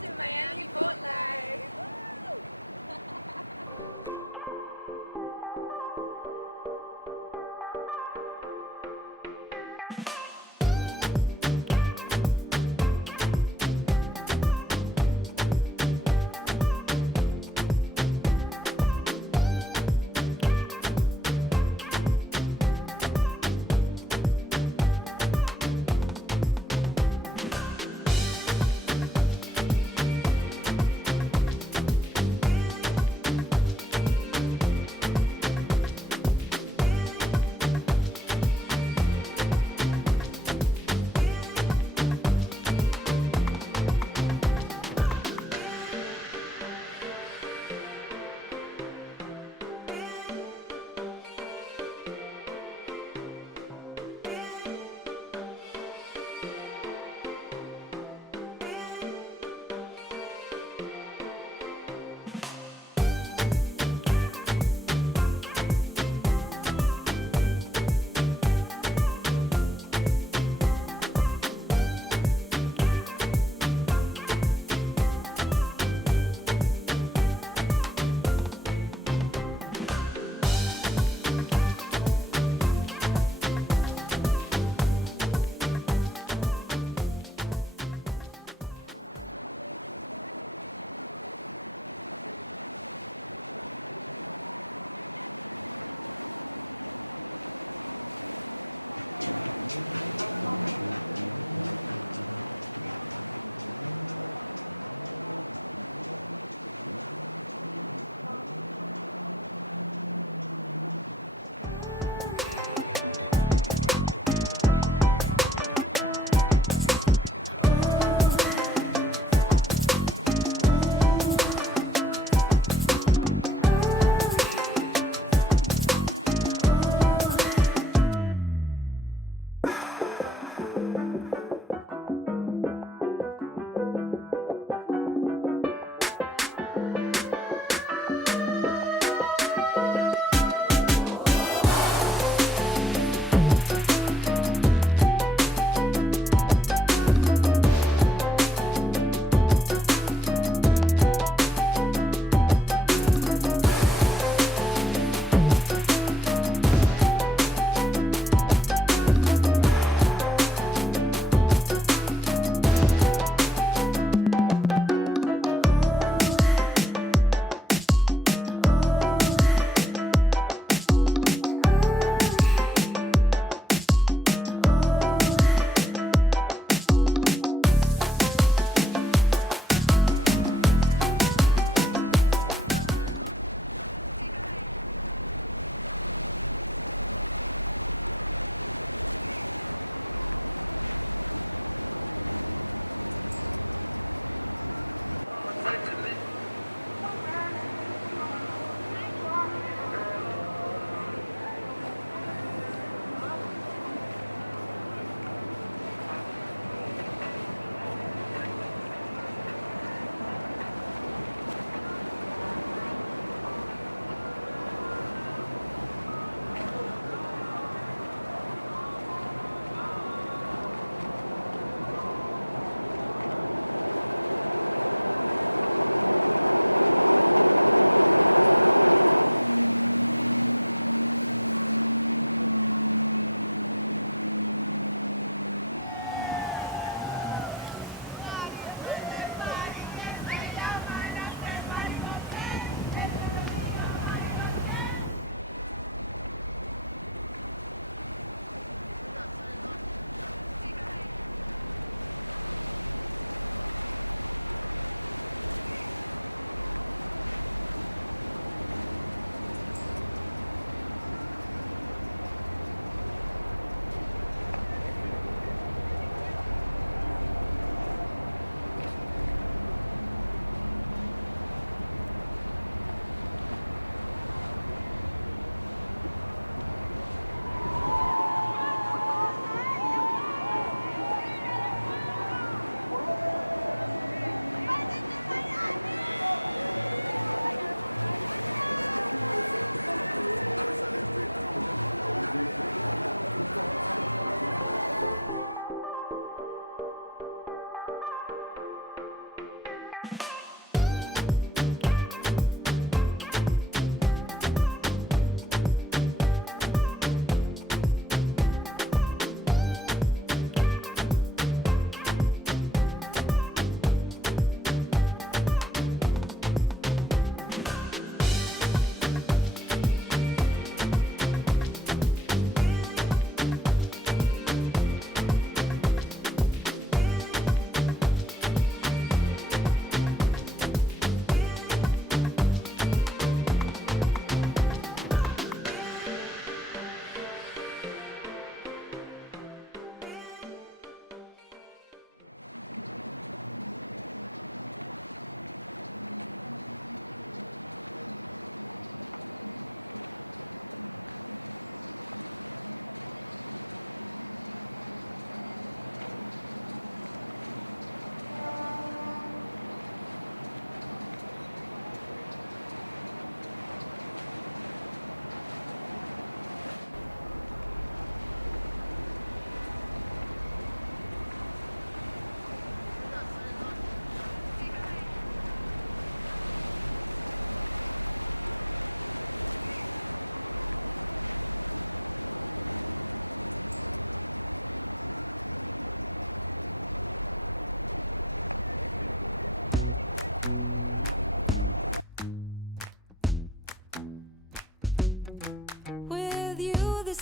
to Miami Boat Life.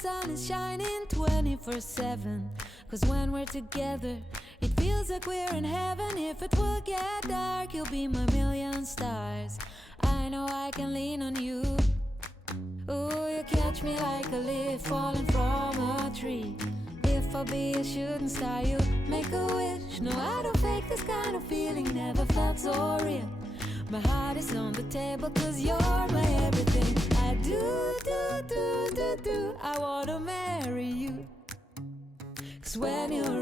sun is shining 24/7. Cause when we're together, it feels like we're in heaven. If it will get dark, you'll be my million stars. I know I can lean on you. Ooh, you catch me like a leaf falling from a tree. If I'll be a shooting star, you make a wish. No, I don't fake this kind of feeling, never felt so real. My heart is on the table cause you're my everything. I do, I wanna marry you. Cause when you're